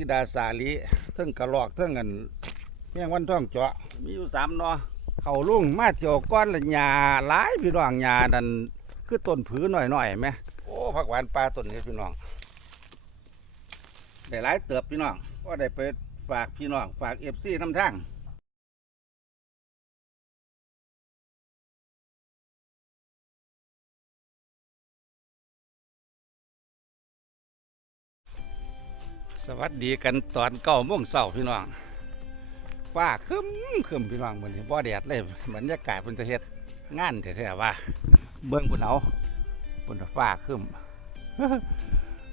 ธิดาสาลีเทิงกระลอกเทิงกันแมงวันท่องเจาะมีอยู่สามหนอเขาลุงมาเที่ยวก้อนละหญ้าหลายพี่น้องหญ้านั่นคือต้นผือหน่อยๆไหมโอ้ผักหวานปลาต้นนี้พี่น้องได้หลายเติบพี่น้องก็ได้ไปฝากพี่น้องฝากเอฟซีน้ำทาง สวัสดีกันตอนเก้าโมงเช้าพี่น้องฟ้าครึ้มครึ้มพี่น้องเหมือนบ่แดดเลยบรรยากาศเป็นตะเฮ็ดงานแท้ๆว่าเบิ่งบนเอาบนฟ้าครึ้ม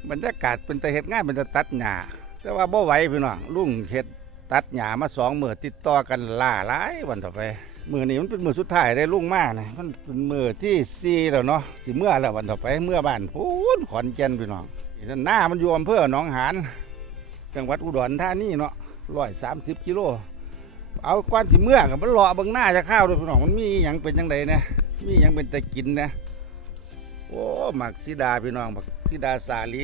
บรรยากาศเป็นตะเฮ็ดงานเป็นตะตัดหญ้าแต่ว่าบ่ไหวพี่น้องลุงเฮ็ดตัดหญ้ามาสองมือติดต่อกันล่าหลายวันต่อไปมือนี้มันเป็นมือสุดท้ายได้ลุงมากนะมันเป็นมือที่สี่แล้วเนาะสิเมื่อแล้ววันต่อไปเมื่อบ้านพูนขอนแก่นพี่น้องหน้ามันอยู่อำเภอหนองหาน จังหวัดอุดรธานีเนาะร้อยสามสิบกิโล เอากวนสิเมื่อกับมันเลาะเบิ่งหน้าจะข้าวด้วยพี่น้องมันมีหยังเป็นจังไดนะมีหยังเป็นตะกินนะโอ้หมักสีดาพี่น้องหมักสีดาสาลี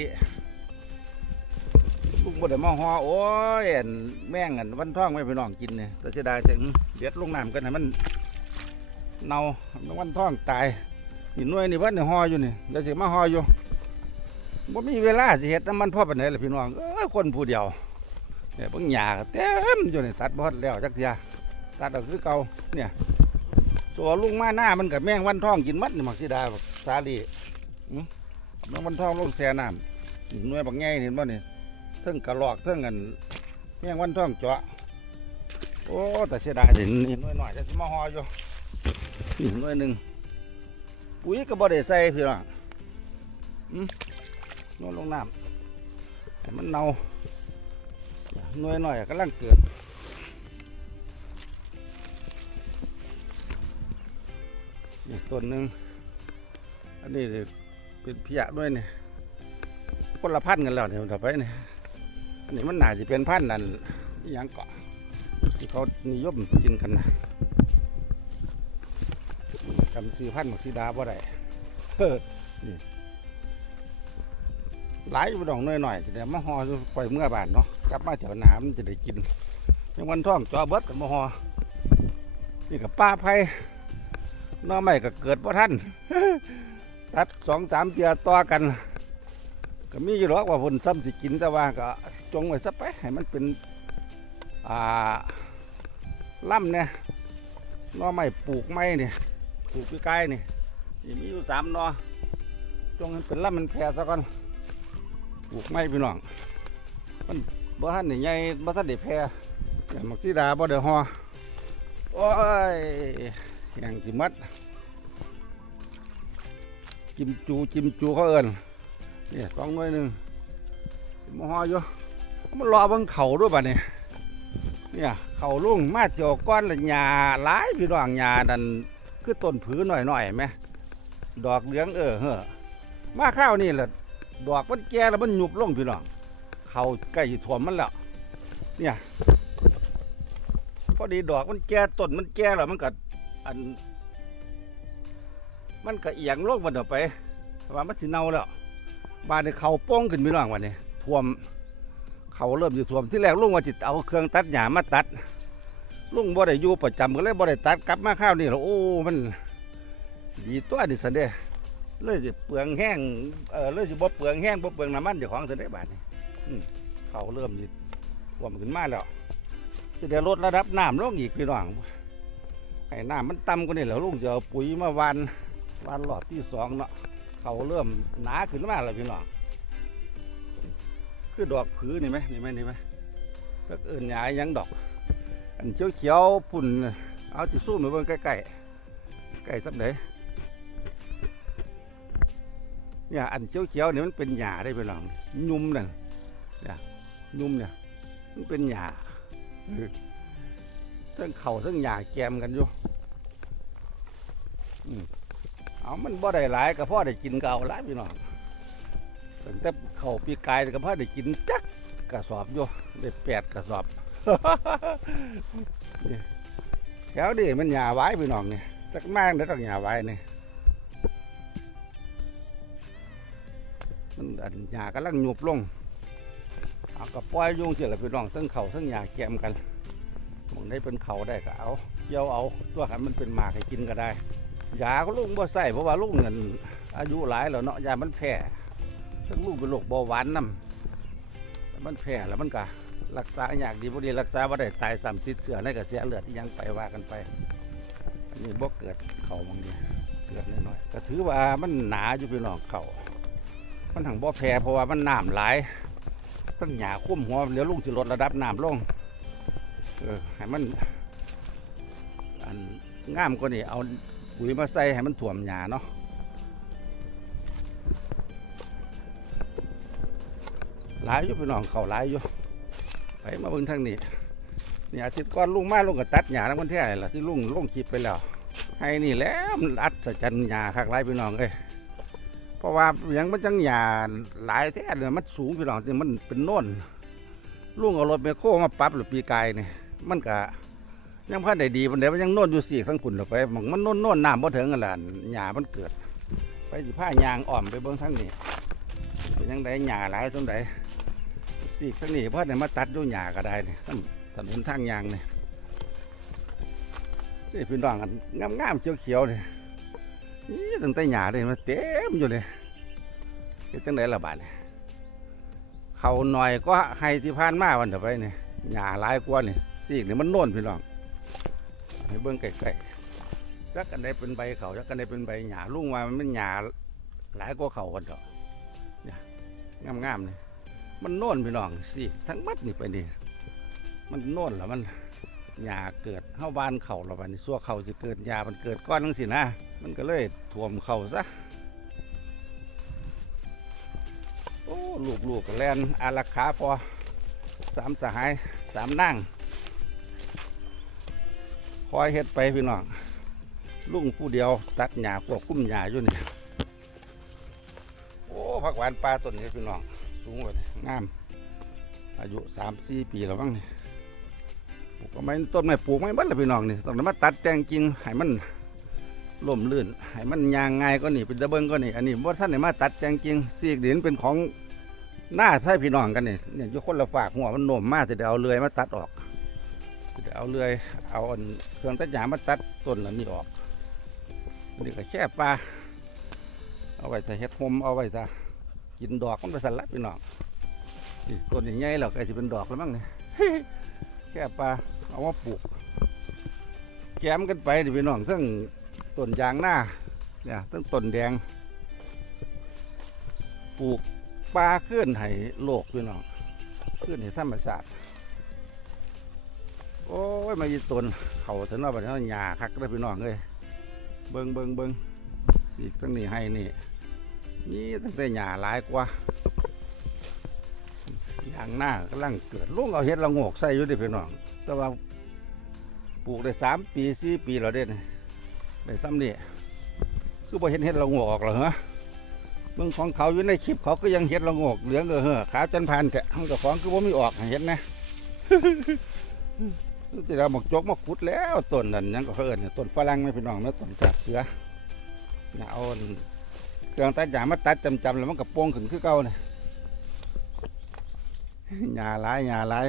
ลุงบ่ได้มาฮอโอ้ยอั่นแม่งอันวันท่องไว้พี่น้องกินเนี่ยแต่เสีดาจังเด็ดลงน้ำกันให้มันเน่าวันท่องตายนี่น่วยนี่เพิ่นนี่ฮออยู่นี่เดี๋ยวสิมาฮออยู่ บ่มีเวลาสิเฮ็ดน้ำมันพ่อปานใดล่ะพี่น้องเออคนผู้เดียวเนี่ยเบิ่งหญ้าก็เต็มอยู่ในี่ตัดบ่ทันแล้วจักเที่ยตัดเอาคือเก่าเนี่ยตัวลุงมาหน้ามันกับแมงวันทองกินมัดนี่มักสิดาบักสาลีแมงวันทองลงแซ่น้ำนี่หน่วยบักใหญ่เห็นบ่นี่เทิงกระรอกเทิงอันแมงวันทองเจาะโอ้แต่เสียดายนี่หน่วยหน้อยจะสิมาฮออยู่นี่หน่วยหนึ่งปุ๋ยก็บ่ได้ใส่พี่น้อง นวลลงน้ำให้มันเน่าหน่วยหน่อยกำลังเกิดนี่ต้นหนึ่งอันนี้เป็นพียด้วยเนี่ยคนละพันกันแล้วเนี่ยต่อไปเนี่ยอันนี้มันหนาจะเป็นพันธุ์นั่นยังเกาะที่เขานิยมกินกันนะจำซื้อพันธุ์หมกซีดาบ่ได้เออ หลายอยู่ดองน้อยหน่อยๆจะได้มาห่อยปล่อยเมื่อบานเนาะกลับมาแถวหนามจะได้กินยังวันท่องจอเบิดกับมาห่อนี่กับป้าไผ่หน้อไม่ก็เกิดว่าะท่านตัดสองสามเตียต่อกัน ก็มีอยู่หรอกว่าผลซ้ำสิกินแต่ว่าก็จงไว้ซะไปให้มันเป็นอ่าล่ำเนี่ยหน้อไม่ปลูกไม้เนี่ยปลูกพี่ไก่นี่นี่มีอยู่สามหนอจงให้เป็นล่ำมันแผ่ซะก่อน ปลูกไม้พี่น้อง มันบ่ทันได้ใหญ่บ่ทันได้แพร่แต่มักสีดาบ่ได้ฮอโอ้ยแห่งสิมัด จิมจูจิมจูเขาเอิ้นนี่สองหน่วยหนึงมาฮออยู่มันรอบิ่งเข่าด้วยบัดนี้เนี่ยเข่าลุงมาเที่ยวก้อนละหญ้าหลายพี่น้องหญ้านั่นคือต้นผือหน่อยๆแหมดอกเหลืองเออเฮ้อมาข้าวนี่แหละ ดอกมันแก่แล้วมันหยุบลงพี่น้องเขาใกล้ถ่วมมันแล้วเนี่ยพอดีดอกมันแก่ต้นมันแก่แล้วมันก็อัน มันก็เอียงลงมันออกไปว่ามันสิเน่าแล้วบานในเขาป้องขึ้นพี่น้องวันนี้ท่วม เขาเริ่มอยู่ท่วมที่แรกลุงว่าจิตเอาเครื่องตัดหญ้ามาตัดลุงบ่ได้อยู่ประจำก็เลยบ่ได้ตัดกลับมาข้าวนี่แล้วโอ้มันดีตัวดิสันเด้ เลยสิเปลืองแห้งเออเลยสิบ่เปลืองแห้งบ่เปลืองน้ำมันเจ้าของเสด็จบาทนี่เขาเริ่มสิท่วมขึ้นมาแล้วจะได้ลดระดับน้ำลงอีกพี่น้องให้น้ำมันต่ำกว่านี้แล้วลุงจะเอาปุ๋ยมาวันวันหลอดที่สองเนาะเขาเริ่มหนาขึ้นมาแล้วพี่น้องคือดอกผือนี่ไหมนี่ไหมนี่ไหมก็เอินหยายยังดอก อันเขียวเขียวปุ่นเอาจิสู้มาเบิ่งใกล้ๆใกล้สักเด เนี่ยอันเขียวเขียวๆเนี่ยมันเป็นหญ้าได้ไปหลังยุ่มเนี่ยเนี่ยยุ่มเนี่ยมันเป็นหญ้าเออทั้งเข่าทั้งหญ้าแกมกันอยู่เอามันบ่ได้หลายก็พ่อได้กินเก็เอาหลายพี่น้องตั้งแต่เข่าปีกายก็พ่อได้กินจักกระสอบอยู่ได้แปดกระสอบแถวนี้มันหญ้าไว้พี่น้องเนี่ยจักมากได้ต้องหญ้าไว้เนี่ย อันหญ้ากำลังหยุบลงเอากับปล่อยยุงเสียละพี่น้องทั้งเขาทั้งหญ้าแกมกันมองได้เป็นเขาได้ก็เอาเกี่ยวเอาตัวขันมันเป็นหมากให้กินก็ได้ยาก็ลุงบ่ใส่เพราะว่าลุงเงินอายุหลายแล้วเนาะยามันแพ้ทั้งลุงเป็นโรคเบาหวานนํมันแพ้แล้วมันก็รักษาอยากดีบ่ดีรักษาบ่ได้ตายซ้ำติดเชื้อในกระแสเลือดที่ยังไปว่ากันไปนนี้บ่เกิดเข่าบางนี้เกิดน้อยๆก็ถือว่ามันหนาอยู่พี่น้องเข่า มันถังบ่อแพรเพราะว่ามันน้ำหลายทั้งหญ้าคุ้มหัวเดี๋ยวลุงจะลดระดับน้ำลงเออให้มันอันงามกว่านี้เอาปุ๋ยมาใส่ให้มันถ่วมหญ้าเนาะหลายอยู่พี่น้องเขาหลายอยู่ไปมาเบิ่งทางนี้นี่อาทิตย์ก่อนลุงมาลุงก็ตัดหญ้าแล้วมันแท้ล่ะที่ลุงลุงคลิปไปแล้ว ให้นี่แล้วมันอัศจรรย์หญ้าคักหลายพี่น้องเอ้ย เพราะว่าอย่างมันจังหยาหลายแท้เลยมันสูงพี่น้องที่มันเป็นโน่นลุงเอารถแมโคมาปรับหรือปีกายนี่ยมันก็ยังพันได้ดีมันเดี๋ยวมันยังโน่นอยู่สี่ทั้งขุนออกไปมันมันโน่นโน่นน้ำบ่ถึงกันล่ะหยามันเกิด ไปสิผ้ายางอ่อมไปเบื้องทั้งนี้เป็นยังไงหยาหลายตรงไหนสี่ทั้งนี้เพราะเนี่ยมาตัดอยู่หยาก็ได้เนี่ทั้งถนนทางยางนี่นี่พี่น้องกันงามๆเขียวๆนี่นี่ ตั้งแต่หยาเลยมาเต็มอยู่เลยเฮ็ดจังไดละบาดนี่เขาหน่อยก็ให้ที่ผ่านมาวันเดียวไปนี่หยาหลายกว่านี่ซีกนี่มันโน่นพี่น้องให้เบิ่งไกลๆจักกันได้เป็นใบเขาจักกันได้เป็นใบหยาลุงว่ามันเป็นหยาหลายกว่าเขากันเถอะเนี่ยงามๆนี่มันโน่นพี่น้องซีกทั้งมัดนี่ไปนี่มันโน่นแล้วมันหยาเกิดเข้าบ้านเขาแล้วบัดนี้ซัวเขาสิเกิดหยามันเกิดก้อนทั้งสินะ มันก็เลยท่วมเข่าซะ โอ้ลูกลูกๆกแลนอารักขาพอสามสหายสามนั่งคอยเฮ็ดไปพี่น้องลุงผู้เดียวตัดหญ้าควบคุมหญ้าอยู่นี่โอ้ผักหวานปลาต้นนี้พี่น้องสูงเลยงาม อายุสามสี่ปีแล้วบ้างนี่ปลูกไม่ต้นไม้ปลูกไม่บัดเลยพี่น้องนี่ต้องมาตัดแต่งจริงให้มัน ล่มลื่น ให้มันยางง่ายก็นี่เป็นตะเบิงก็นี่อันนี้ว่าท่านไหนมาตัดแจงจริงสีกดินเป็นของหน้าไทยพี่น้องกันนี่เนี่ยอยู่คนละฝากหัวมันหน่มมากจะได้เอาเลื่อยมาตัดออกจะได้เอาเลื่อยเอาอันเครื่องตัดหญ้ามาตัดต้นอันนี้ออกอันนี้ก็แค่ปลาเอาไว้แต่เฮ็ดหมเอาไว้แต่กินดอกมันไปสั่นละพี่น้องนี่ต้นใหญ่ๆแล้วก็สิเป็นดอกแล้วมั้งเนี่ยแค่ปลาเอามาปลูกแกมกันไปดิพี่น้องเทั้ง ต้นยางหน้าเนี่ยต้นต้นแดง ปลูกปลาเคลื่อนให้โลกพี่น้องเคลื่อนให้ธรรมศาสตร์โอ้ยมาอีต้นเขาถึงว่าแบบนี้หญ้าคักเลยพี่น้องเลยเบิงเบิงเบิงสีกตั้งนี้ให้นี่นี่ตั้งแต่หญ้าหลายกว่ายางหน้ากำลังเกิดลุงเอาเห็ดละโงกใส่อยู่ดิพี่น้อง แต่ว่าปลูกได้สามปีสี่ปีแล้วเด้นี่ ได้ซ้ำนี่คือบ่เห็นเห็ดละโงกออกเหรอฮะเมืองของเขาอยู่ในคลิปเขาก็ยังเห็ดละโงกเหลืองเออเฮ้อขาจันพันแต่ห้องกับของคือว่ามีออกเห็นนะจะเราหมกจกมาขุดแล้วต้นนั่นยังก็เขาเอิญต้นฝรั่งไม่พี่น้องเนะต้นสาบเสือเนี่ยเอาอันเครื่องตัดหญ้ามาตัดจำๆแล้วมันก็โป่งขึ้นคือเก่าเนี่ยหญ้าลายหญ้าลาย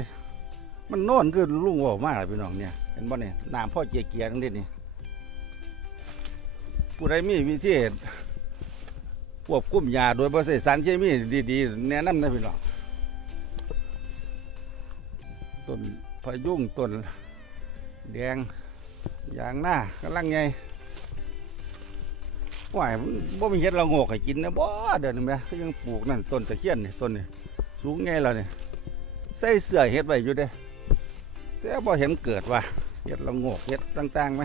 มันโน่นคือลุงเว่ามากเลยพี่น้องเนี่ยเห็นบ่เนี่ยน้ำพ่อเจียเกียร์ทั้งนี้นี่ ผู้ใดมีวิธีควบคุมยาโดยบริษัทสารเคมีดีๆ แนะนำนะพี่น้องต้นพยุงต้นแดงยางหน้ากำลังไงว่ายบ่มีเห็ดละโงกให้กินนะบ่เดี๋ยวนี้แม่ก็ยังปลูกนั่นต้นตะเคียนนี่ต้นนี่สูงไงแล้วนี่ยใส่เสื้อเห็ดไว้อยู่เด้แต่บ่เห็นเกิดว่าเห็ดละโงกเห็ดต่างๆไหม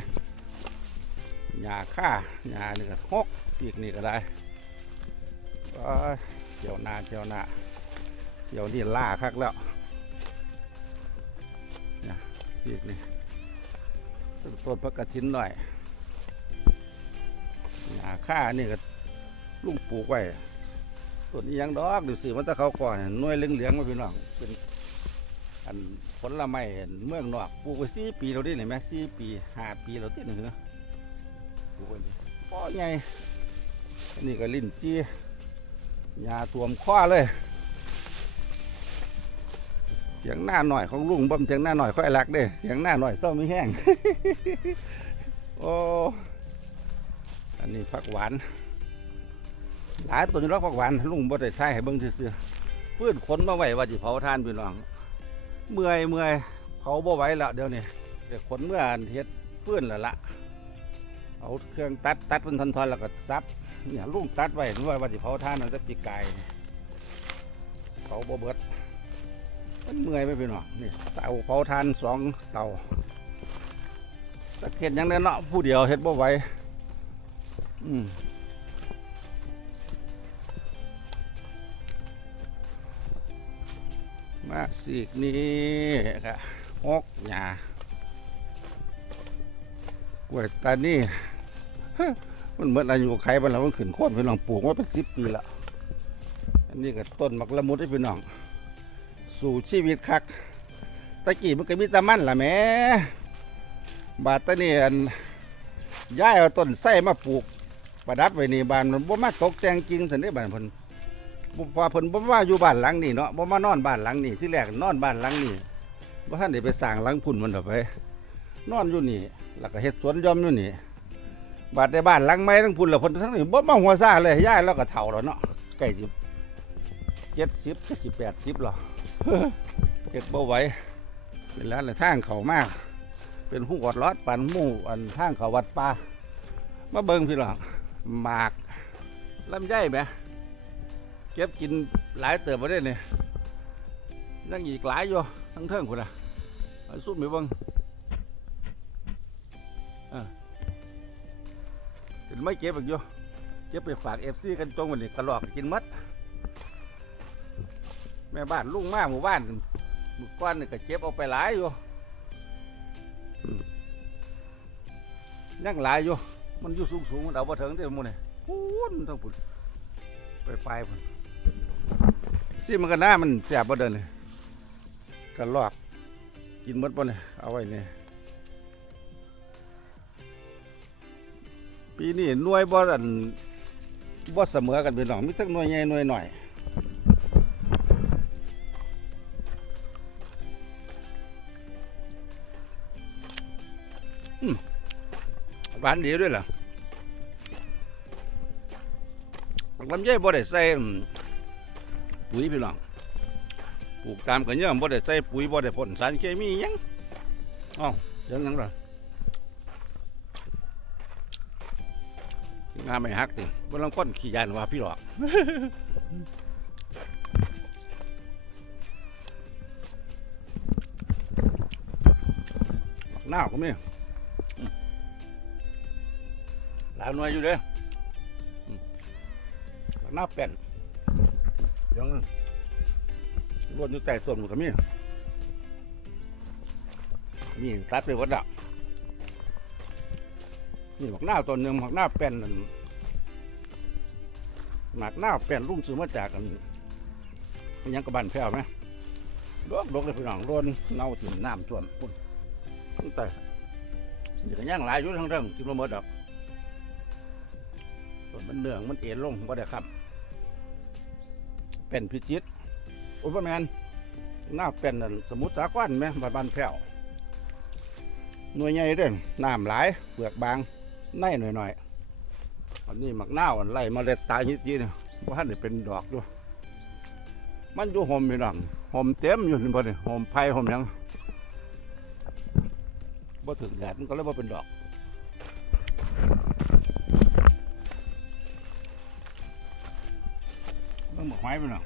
หญ้าค่าหญ้านี่ก็หกอีกนี่ก็ได้โอ้ยเที่ยวหน้าเที่ยวหน้าเที่ยวนี่ล่าคักแล้วเนี่ยอีกนี่ต้นต้นพระกระถินหน่อยหญ้าค่านี่ก็ลุงปลูกไว้ต้นนี้ยังดอกดูสิมันตะเขาก่อนหน่วยเหลืองๆมาพี่น้องเป็นอันผลไม้เมืองนอกปลูกไว้สี่ปีเราได้เห็นไหมสี่ปีห้าปีเราติดหนึ่งเหรอ ป้อไงอันนี้ก็ลิ้นจี้ยาทวมข้อเลยเสียงหน้าหน่อยของลุงบ่มเสียงหน้าหน่อยค่อยรักเด้เสียงหน้าหน่อยเศร้ามีแห้งโอ้อันนี้ผักหวานหลายตัวนี้รักผักหวานลุงบ่ได้ใช้ให้เบิ่งซื่อๆพื้นขนมาไว้ว่าสิเผาทานพี่น้องเมื่อยเมื่อยเผาบ่ไหวแล้วเดี๋ยวนี้เดี๋ยวขนเมื่อเฮ็ดพื้นแล้วละ เอาเครื่องตัดตัดเป็นท่อนๆแล้วก็ซับเนี่ยลุงตัดไว้นึกว่าว่าสิเผาทานมันจะปีกายเผาบ่เบิดมันเมื่อยไปพี่น้อนี่เตาเผาทานสองเตาตะเกียบยังได้เนาะผู้เดียวเฮ็ดบ่ไหวอืมมาสีกนี้ก็หกหยากล้วยตานี่ มันเหมือนอายุไขมันแล้วมันขึ้นโค่นพี่น้องปลูกมาเป็นสิบปีละอันนี้ก็ต้นมักละมุดให้พี่น้อง สู่ชีวิตคักตะกี้มันก็มีตะมันล่ะแม่บาดตะนี่อันย้ายเอาต้นไส้มาปลูก ประดับไว้นี่บ้านมันบ่มาตกแต่งจริงสันได้บ้านเพิ่นบ่ว่าเพิ่นบ่ว่าอยู่บ้านหลังนี้เนาะบ่มานอนบ้านหลังนี้ที่แรกนอนบ้านหลังนี้บ่ทันได้ไปสร้างหลังพุ่นมันดอกไปนอนอยู่นี่แล้วก็เฮ็ดสวนหยอมอยู่นี่ บาดได้บ้านหลังใหม่ทั้งพุ่นแล้วเพิ่นทั้งนี้บ่มาหัวซ่าเลยย้ายแล้วก็เฒ่าแล้วเนาะใกล้สิ70 70 80หรอเฮ็ดบ่ไหวเป็นแล้วทางเขามาก เป็นหูอดรอดปันหมู่อันทางเขาวัดป่ามาเบิ่งพี่น้องหมากลำไยแหมเก็บกินหลายเติบมาได้เนี่ยนั่งอีกหลายอยู่ทั้งเทิงคุณอะเอาสู้มีเบังเออ เป็นไม่เก็บอีกอยู่เก็บไปฝากเอฟซีกันจงวันนี้กระลอกกินมัดแม่บ้านลุงมาหมู่บ้านมู่ก้อนนี่ก็เก็บเอาไปหลายอยู่ยังหลายอยู่มันอยู่สูงสูงๆมันเอาไปถึงเต็มหมดเลยพูนทั้งปุ่นไปไปพุ่นสิมันก็น่ามันแสบบ่เดินเลยกันลอกกินหมดบ่เนี่ยเอาไว้เนี่ย ปีนี้หน่วยบ่อันบ่เสมอกันพี่น้องมีสักหน่วยใหญ่หน่วยหน่อยอืมหวานดีด้วยเหรอลำไยบ่ได้ใส่ปุ๋ยพี่น้องปลูกตามกันเยอะบ่ได้ใส่ปุ๋ยบ่ได้พ่นสารเคมียังอ้าเดี๋ยังยังล่ะ งานไม่ฮักติบ่ลังคนขี้ยานว่าพี่หรอกหน้าก็มีหลายหน่วยอยู่เด้อหน้าเป็นยังรวนอยู่ใต้ต้นมันก็มีนี่ตัดไปวัดอะนี่หมักหน้าต้นหนึ่งหมักหน้าวแป้นนั่น หมักหน้าแป้นรุ่งซื้อมาจากกันมันยังกระบันแพ้วไหมลวกลวกเลยพี่น้องรวนเน่าถิ่มน้ำท่วมพุ่นตั้งแต่นี่ก็ย่างหลายอยู่ทั้งเรื่องที่มาเมดดอกต้นมันเนื่องมันเอ็นลงบ่ได้ครับเป็นพิจิตรอุปแมนหน้าเป็นนั่นสมุทรสาครไหมบ้านบ้านแพ้วหน่วยใหญ่เด้อน้ำหลายเปลือกบางในหน่อยๆ อันนี้หมักหน้าวอันไล่เมาเล็ดตายนิดๆเนี่ยว่าท่านได้เป็นดอกด้วยมันอยู่ห่มอยู่หนังห่มเต็มอยู่นี่บ่เนี่ยห่มไผ่ห่มยังบ่ถึงแดดมันก็เลยบ่เป็นดอกมันหมกไม้ไปหน่อย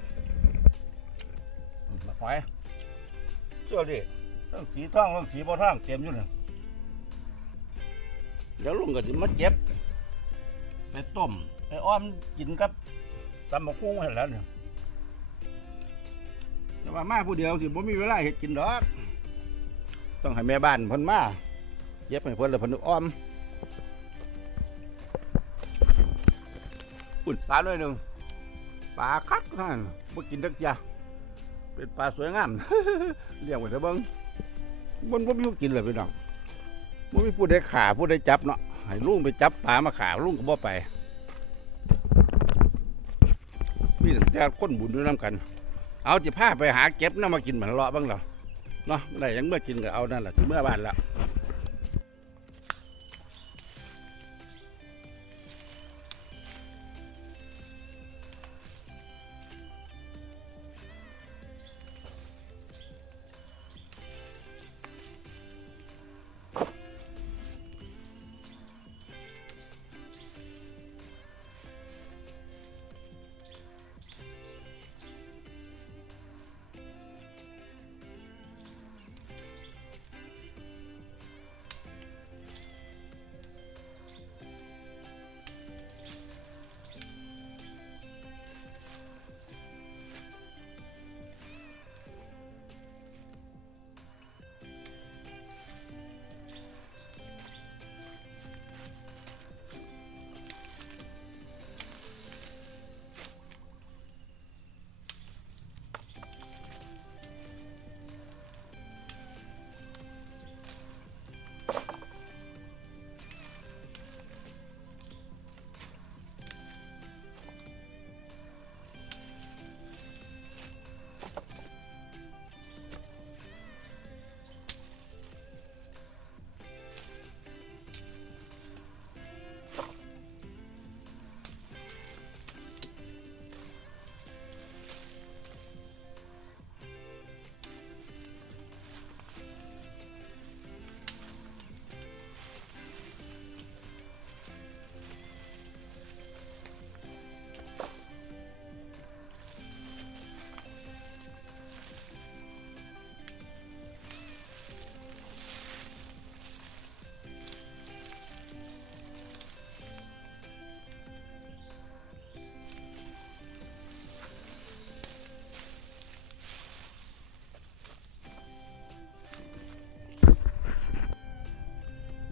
มาหอยเจ้าดิทั้งสีทองทั้งสีบ่ทองเต็มอยู่เนี่ยเดี๋ยวลุงก็จะมาเก็บ ไปต้มไปอ้อมกินกับตำมะคุ้งให้แล้วเนี่ยแต่ว่ามาผู้เดียวสิบ่มีเวลาเฮ็ดกินดอก ต้องให้แม่บ้านพ่นมาเย็บให้พ่นแล้วเพิ่นอ้อมอุ่นสาหน่อยหนึ่งปลาคักท่านั้นบ่กินดักยาเป็นปลาสวยงามเลี้ยงไว้เถอะเบิ้งมันบ่มีผู้กินเลยพี่น้องบ่มีผู้ใดขาผู้ใดจับเนาะ ให้ลุงไปจับปลามาขาลุงก็บ่ไปมีแต่คนบุญด้วยน้ำกัน เอาจิผ้าไปหาเก็บน้ำมากินเหมือนเลาะบ้างเหรอเนาะได้ยังเมื่อกินก็เอานั่นแหละถึงเมื่อบ้านแล้ว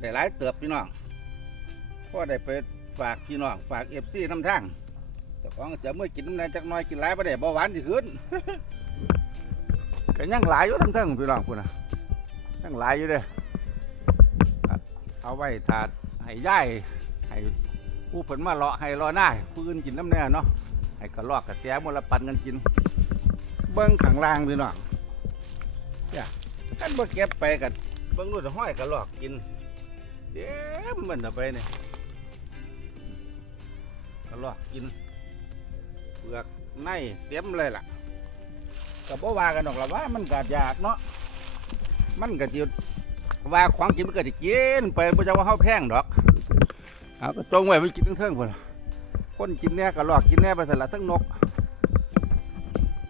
ได้หลายเติบพี่น้องพ่อได้ไปฝากพี่น้องฝากเอฟซีน้ำทางแต่ของจะเมื่อกินน้ำแดงจักน้อยกินหลายประเดี๋ยวเบาหวานที่ขึ้นก็ยังหลายอยู่ทั้งทั้งพี่น้องพุ่นะยังหลายอยู่เด้ออะเอาไว้ถาดให้ย่ายให้ผู้เพิ่นมาเลาะให้รอหน้าผู้อื่นกินน้ำแน่เนาะให้กระลอกกระแตมลปันกันกิน เบิ้งข้างล่างพี่น้องเนี่ยท่านบ่เก็บไปกันเบิ้งนู่นห้อยกระลอกกิน เดี๋ยวมันเอาไปเนี่ยก็ลอกกินเปลือกในเต็มเลยล่ะก็บ่ว่ากันดอกละว่ามันก็ยากเนาะมันก็จิว่าของกินมันก็จะกินไปบ่จะว่าเฮาแพงดอกเอาก็จงไว้ไปกินทั้งเทิงพุ่นคนกินแน่ก็ลอกกินแน่ไปสละทั้งนก